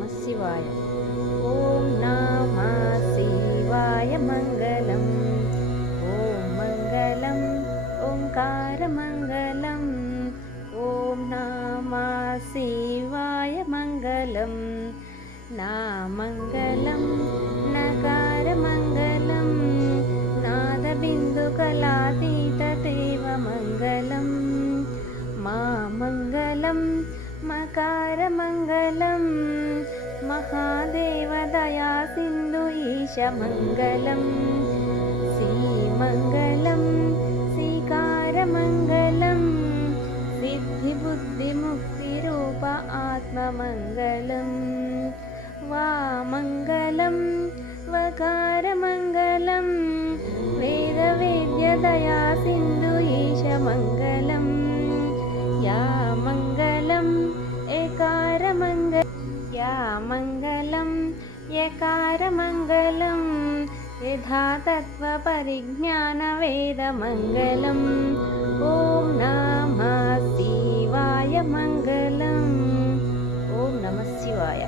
नमः शिवाय। ॐ नमः शिवाय मङ्गलम्। ॐ मङ्गलम् ओङ्कारमङ्गलम्। ॐ नमः शिवाय मङ्गलम्। नामङ्गलं नकारमङ्गलं नादबिन्दुकलातीतदेव मङ्गलम्। मामङ्गलं मकारमङ्गलं महादेवदया सिन्धु ईशमङ्गलम्। श्रीमङ्गलं श्रीकारमङ्गलं सिद्धिबुद्धिमुक्तिरूप आत्ममङ्गलम्। वामङ्गलं वकारमङ्गलं वेदवेद्यदया सिन्धु ईशमङ्गलम्। या मङ्गलं यकारमङ्गलं यथातत्त्वपरिज्ञानवेदमङ्गलम्। ॐ नमः शिवाय मङ्गलम्। ॐ नमः शिवाय।